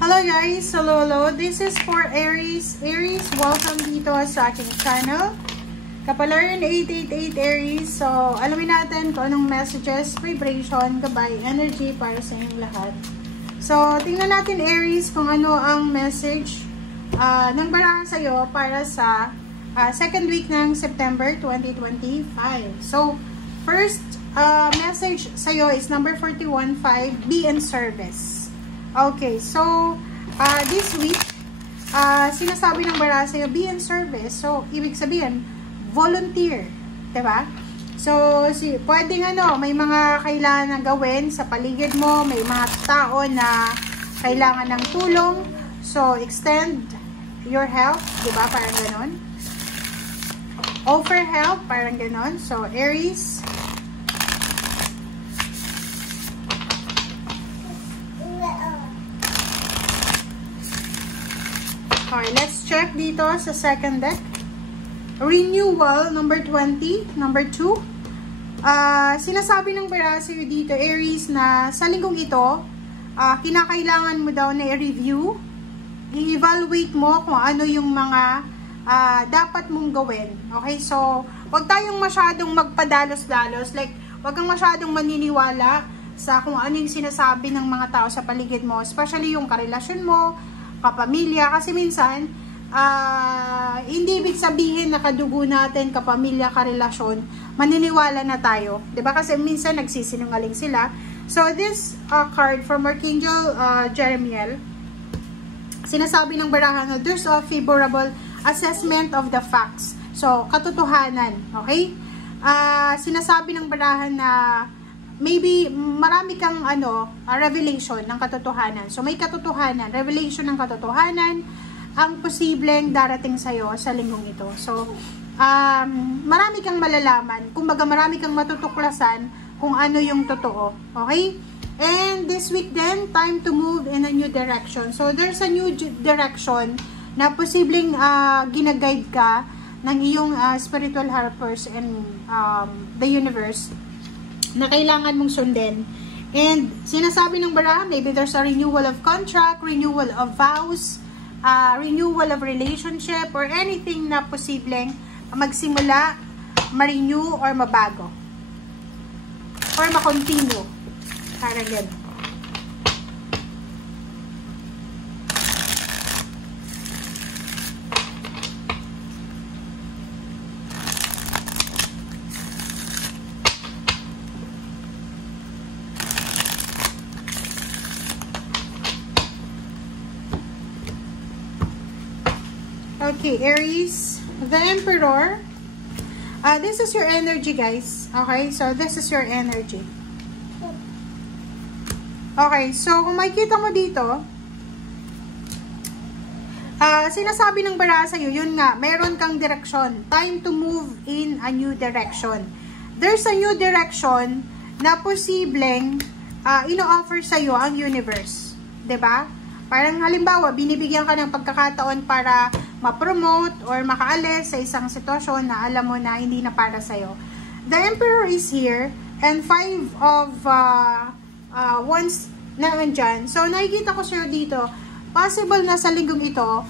Hello guys! Hello! This is for Aries. Aries, welcome dito sa aking channel. Kapalaran 888 Aries. So, alamin natin kung anong messages, vibration, gabay, energy para sa inyong lahat. So, tingnan natin Aries kung ano ang message ng barahan sa'yo para sa second week ng September 2025. So, first message sa'yo is number 41.5, be in service. Okay, so, this week, sinasabi ng baraha sa'yo, be in service. So, ibig sabihin, volunteer. Diba? So, pwedeng may mga kailangan na gawin sa paligid mo, may mga tao na kailangan ng tulong. So, extend your help. Diba? Parang ganon. Offer help. Parang ganon. So, Aries, okay, let's check dito sa second deck. Renewal, number 20, number 2. Sinasabi ng baraha sa'yo dito, Aries, na sa linggong ito, kinakailangan mo daw na i-review, i-evaluate mo kung ano yung mga dapat mong gawin. Okay, so, wag tayong masyadong magpadalos-dalos. Like, wag kang masyadong maniniwala sa kung ano yung sinasabi ng mga tao sa paligid mo. Especially yung karelasyon mo, kapamilya, kasi minsan hindi ibig sabihin na kadugo natin, kapamilya, karelasyon, maniniwala na tayo, 'di ba? Kasi minsan nagsisinungaling sila. So this card from Archangel Jeremiel, sinasabi ng baraha no, there's a favorable assessment of the facts. So katotohanan, okay? Sinasabi ng baraha na maybe marami kang revelation ng katotohanan. So may katotohanan, revelation ng katotohanan ang posibleng darating sa'yo sa linggong ito. So marami kang malalaman, kumbaga marami kang matutuklasan kung ano yung totoo. Okay? And this week then, time to move in a new direction. So there's a new direction na posibleng ginaguide ka ng iyong spiritual helpers and the universe na kailangan mong sundin. And sinasabi ng baraha, maybe there's a renewal of contract, renewal of vows, renewal of relationship, or anything na posibleng magsimula, ma-renew, or mabago. Or ma-continue. Parang yan. Okay, Aries, the Emperor. This is your energy, guys. Okay, so this is your energy. Okay, so kung makikita mo dito, sinasabi ng baraha sa'yo, yun nga, meron kang direksyon. Time to move in a new direction. There's a new direction na posibleng ino-offer sa'yo ang universe. 'Di ba? Parang halimbawa, binibigyan ka ng pagkakataon para ma-promote or makaalis sa isang sitwasyon na alam mo na hindi na para sa'yo. The Emperor is here and 5 of wands na nandyan. So, nakikita ko sa'yo dito, possible na sa linggong ito,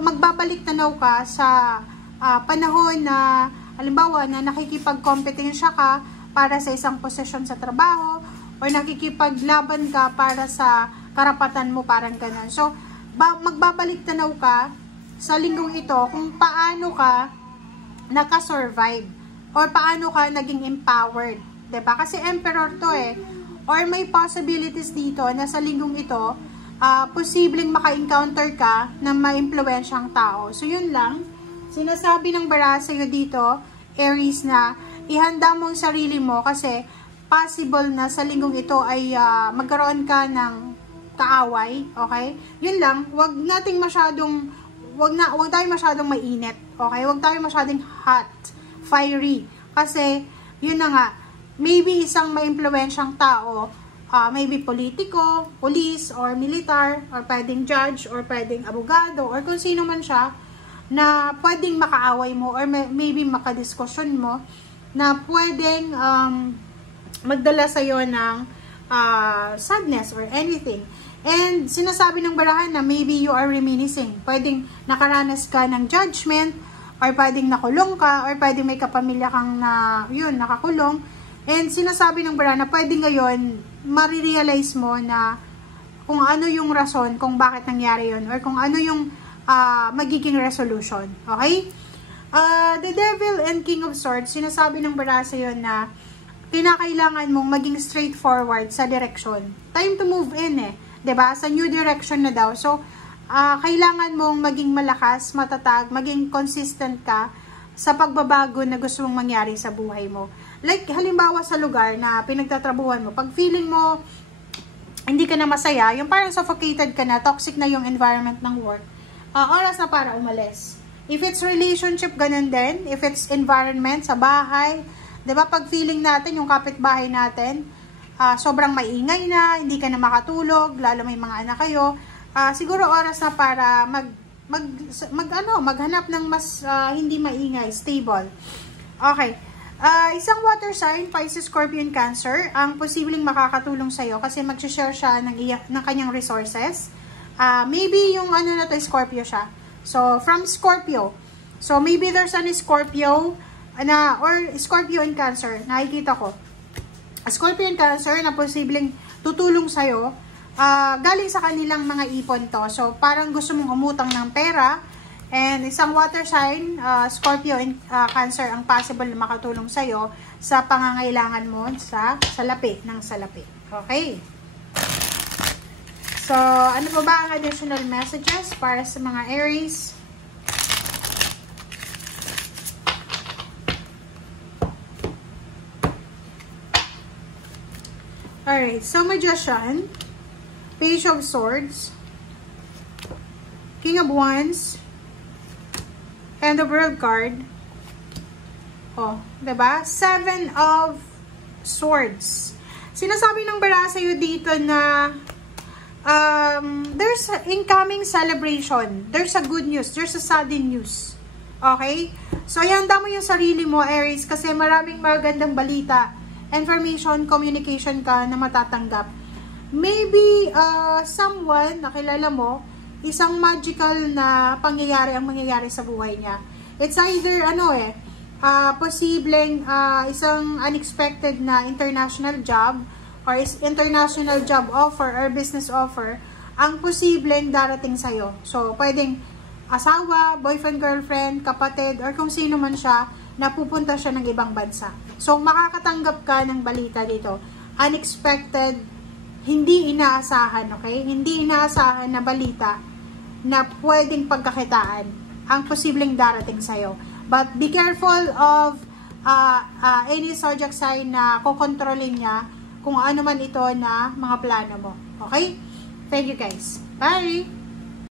magbabalik tanaw ka sa panahon na, halimbawa, na nakikipag-kompetensya ka para sa isang posisyon sa trabaho or nakikipaglaban ka para sa karapatan mo, parang ganun. So, magbabalik tanaw ka sa linggong ito kung paano ka nakasurvive or paano ka naging empowered. 'Di ba? Kasi Emperor to or may possibilities dito na sa linggong ito, posibleng maka-encounter ka ng ma-impluwensyang tao. So, yun lang. Sinasabi ng baraha sa'yo dito, Aries, na ihanda mo ang sarili mo kasi possible na sa linggong ito ay magkaroon ka ng kaaway, okay? Yun lang, wag tayong masyadong mainit, okay? Wag tayong masyadong hot, fiery, kasi yun na nga, maybe isang maimpluwensyang tao, maybe politiko, police, or militar, or pwedeng judge, or pwedeng abogado, or kung sino man siya, na pwedeng makaaway mo, or maybe makadiskusyon mo, na pwedeng magdala sa'yo ng sadness or anything. And sinasabi ng barahan na maybe you are reminiscing. Pwedeng nakaranas ka ng judgment, or pwedeng nakulong ka, or pwedeng may kapamilya kang nakakulong. And sinasabi ng barahan na pwedeng ngayon, marirealize mo na kung ano yung rason kung bakit nangyari yun, or kung ano yung magiging resolution. Okay? The Devil and King of Swords, sinasabi ng baraha sa yun na kinakailangan mong maging straightforward sa direction. Time to move in eh. 'Di ba? Sa new direction na daw. So, kailangan mong maging malakas, matatag, maging consistent ka sa pagbabago na gusto mong mangyari sa buhay mo. Like, halimbawa sa lugar na pinagtatrabuhan mo, pag feeling mo hindi ka na masaya, yung parang suffocated ka na, toxic na yung environment ng work, oras na para umalis. If it's relationship, ganun din. If it's environment, sa bahay, 'di ba? Pag feeling natin, yung kapitbahay natin, sobrang maingay na, hindi ka na makatulog, lalo may mga anak kayo, siguro oras na para maghanap ng mas hindi maingay, stable. Okay. Isang water sign, Pisces, Scorpion, Cancer, ang posibleng makakatulong sa'yo kasi mag-share siya ng kanyang resources. Maybe yung na to, Scorpio siya. So, from Scorpio. So, maybe there's an Scorpio or Scorpio and Cancer, nakikita ko. Scorpio and Cancer na posibleng tutulong sa'yo, galing sa kanilang mga ipon to. So, parang gusto mong umutang ng pera, and isang water sign, Scorpio and Cancer, ang possible na makatulong sa'yo sa pangangailangan mo sa salapi, ng salapi. Okay? So, ano pa ba ang additional messages para sa mga Aries? Alright, so Magician, Page of Swords, King of Wands, and the World card. Oh, diba? Seven of Swords. Sinasabi ng baraha sa'yo dito na there's incoming celebration. There's a good news. There's a sudden news. Okay? So, ihanda mo yung sarili mo, Aries, kasi maraming magandang balita, information, communication ka na matatanggap. Maybe, someone na kilala mo, isang magical na pangyayari ang mangyayari sa buhay niya. It's either, posibleng isang unexpected na international job, or international job offer, or business offer, ang posibleng darating sa'yo. So, pwedeng asawa, boyfriend, girlfriend, kapatid, or kung sino man siya, na pupunta siya ng ibang bansa. So, makakatanggap ka ng balita dito. Unexpected, hindi inaasahan, okay? Hindi inaasahan na balita na pwedeng pagkakitaan ang posibleng darating sa'yo. But be careful of any zodiac sign na kukontrolin niya kung ano man ito na mga plano mo. Okay? Thank you guys. Bye!